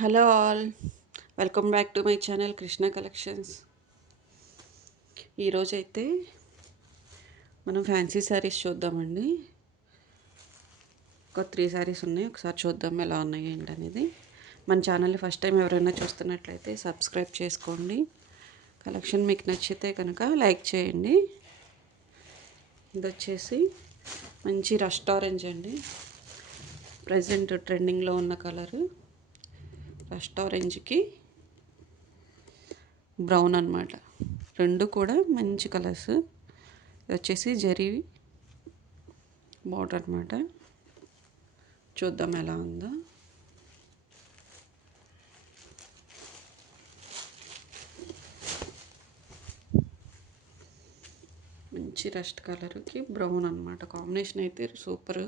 Hello all, welcome back to my channel Krishna collections. ఈరోజైతే మనం fancy saris చూద్దామండి. ఒక 3 శారీస్ ఉన్నాయి, ఒకసారి చూద్దాం ఎలా ఉన్నాయి ఏంటనేది. మన ఛానల్ని ఫస్ట్ టైం ఎవరైనా చూస్తున్నట్లయితే సబ్స్క్రైబ్ చేసుకోండి. కలెక్షన్ మీకు నచ్చితే కనుక లైక్ చేయండి. ఇది వచ్చేసి మంచి రస్ట్ ఆరెంజ్ అండి, ప్రజెంట్ ట్రెండింగ్లో ఉన్న కలరు. రస్ట్ ఆరెంజ్కి బ్రౌన్ అనమాట, రెండు కూడా మంచి కలర్స్. ఇది వచ్చేసి జరీ బార్డర్ అనమాట. చూద్దాం ఎలా ఉందో. మంచి రస్ట్ కలర్కి బ్రౌన్ అనమాట, కాంబినేషన్ అయితే సూపర్.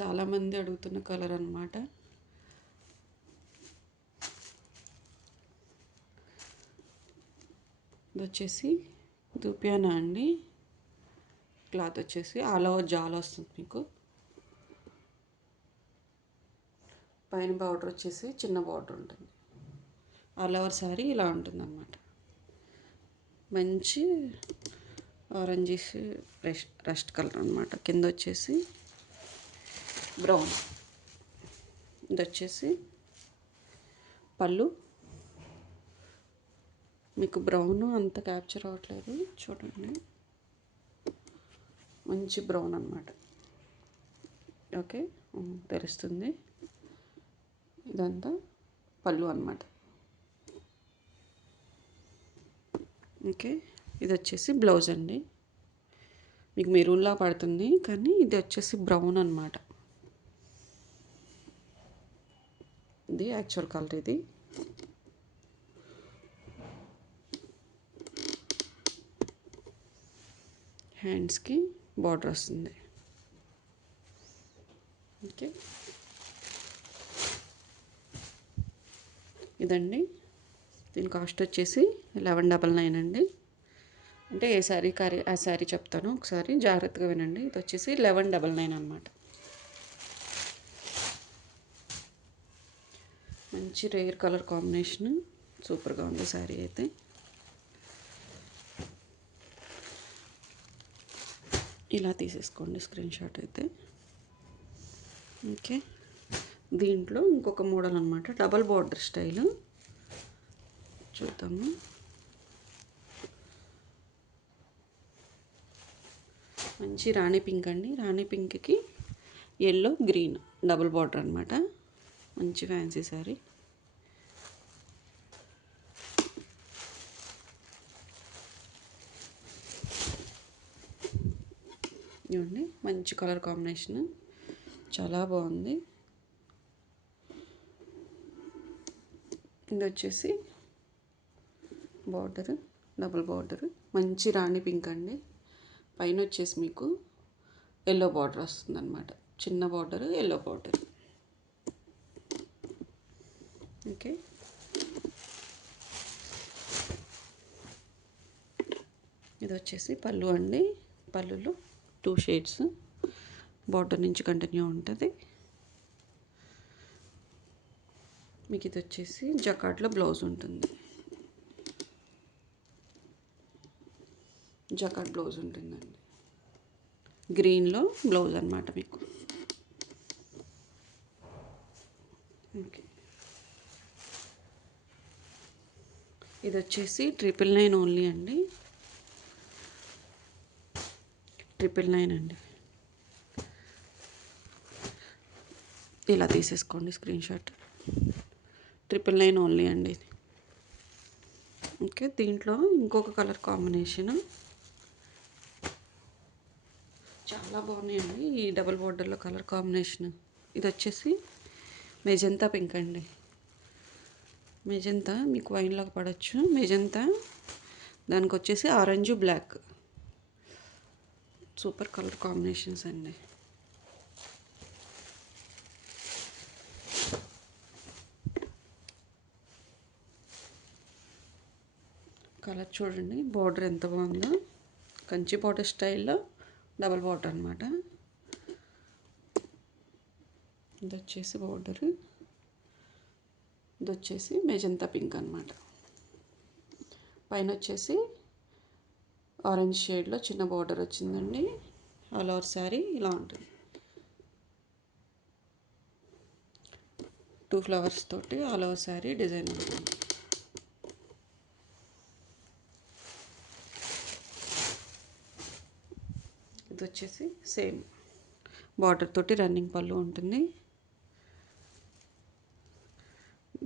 చాలామంది అడుగుతున్న కలర్ అనమాట. ఇది వచ్చేసి దుపియానా అండి. క్లాత్ వచ్చేసి ఆల్ ఓవర్ జాల్ వస్తుంది మీకు. పైన బార్డర్ వచ్చేసి చిన్న బార్డర్ ఉంటుంది. ఆల్ ఓవర్ సారీ ఇలా ఉంటుంది అన్నమాట. మంచి ఆరెంజిష్ రస్ట్ కలర్ అనమాట. కింద వచ్చేసి బ్రౌన్. ఇది వచ్చేసి పళ్ళు. మీకు బ్రౌన్ అంత క్యాప్చర్ అవ్వట్లేదు, చూడండి. మంచి బ్రౌన్ అనమాట. ఓకే, తెలుస్తుంది. ఇదంతా పళ్ళు అనమాట. ఓకే, ఇది వచ్చేసి బ్లౌజ్ అండి. మీకు మెరూన్లా పడుతుంది కానీ ఇది వచ్చేసి బ్రౌన్ అనమాట. ఇది యాక్చువల్ కలర్. ఇది హ్యాండ్స్కి బార్డర్ వస్తుంది. ఓకే, ఇదండి. దీని కాస్ట్ వచ్చేసి 1199 అండి. అంటే ఏ శారీ ఆ శారీ చెప్తాను, ఒకసారి జాగ్రత్తగా వినండి. ఇది వచ్చేసి 1199 అనమాట. మంచి రేర్ కలర్ కాంబినేషన్, సూపర్గా ఉంది శారీ అయితే. ఇలా తీసేసుకోండి స్క్రీన్ షాట్ అయితే. ఓకే, దీంట్లో ఇంకొక మోడల్ అనమాట, డబల్ బార్డర్ స్టైల్. చూద్దాము. మంచి రాణి పింక్ అండి. రాణి పింక్కి ఎల్లో గ్రీన్ డబుల్ బార్డర్ అనమాట. మంచి ఫ్యాన్సీ శారీ. ఇవ్వండి, మంచి కలర్ కాంబినేషన్, చాలా బాగుంది. ఇది వచ్చేసి బార్డర్, డబుల్ బార్డర్, మంచి రాణి పింక్ అండి. పైన వచ్చేసి మీకు ఎల్లో బార్డర్ వస్తుంది అనమాట. చిన్న బార్డర్, ఎల్లో బార్డర్. ఓకే, ఇది వచ్చేసి పళ్ళు అండి. పళ్ళులో 2 షేడ్స్ బార్డర్ నుంచి కంటిన్యూ ఉంటుంది. మీకు ఇది వచ్చేసి జకాట్లో బ్లౌజ్ ఉంటుంది. జకాట్ బ్లౌజ్ ఉంటుందండి. గ్రీన్లో బ్లౌజ్ అనమాట మీకు. ఓకే, ఇది వచ్చేసి 999 ఓన్లీ అండి. 999 అండి. ఇలా తీసేసుకోండి స్క్రీన్ షాట్. 999 ఓన్లీ అండి ఇది. ఓకే, దీంట్లో ఇంకొక కలర్ కాంబినేషన్ చాలా బాగున్నాయండి. ఈ డబుల్ బార్డర్లో కలర్ కాంబినేషన్. ఇది వచ్చేసి మెజంతా పింక్ అండి. మెజంతా మీకు వైన్లాగా పడవచ్చు. మెజంతా, దానికి వచ్చేసి orange black. Super colour combinations అండి. కలర్ చూడండి, బార్డర్ ఎంత బాగుందో. కంచి బార్డర్ స్టైల్లో డబల్ బార్డర్ అనమాట. ఇది వచ్చేసి బార్డర్. ఇది వచ్చేసి మెజంతా పింక్ అనమాట. పైన వచ్చేసి ఆరెంజ్ షేడ్లో చిన్న బార్డర్ వచ్చిందండి. ఆల్ ఓవర్ శారీ ఇలా ఉంటుంది. 2 ఫ్లవర్స్ తోటి ఆల్ ఓవర్ శారీ డిజైన్ ఉంటుంది. ఇది వచ్చేసి సేమ్ బార్డర్ తోటి రన్నింగ్ పళ్ళు ఉంటుంది.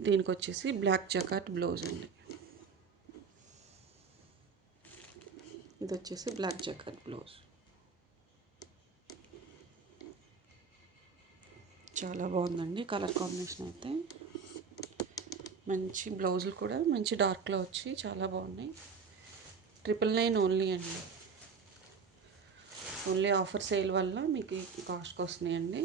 దీనికి వచ్చేసి బ్లాక్ జకార్డ్ బ్లౌజ్ అండి. ఇది వచ్చేసి బ్లాక్ జకార్డ్ బ్లౌజ్. చాలా బాగుందండి కలర్ కాంబినేషన్ అయితే. మంచి బ్లౌజులు కూడా మంచి డార్క్లో వచ్చి చాలా బాగున్నాయి. 999 ఓన్లీ అండి. ఓన్లీ ఆఫర్ సేల్ వల్ల మీకు ఈ కాస్ట్కి వస్తున్నాయండి.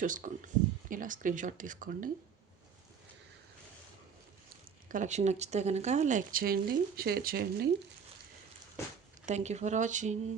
చూసుకోండి, ఇలా స్క్రీన్ షాట్ తీసుకోండి. కలెక్షన్ నచ్చితే కనుక లైక్ చేయండి, షేర్ చేయండి. Thank you for watching.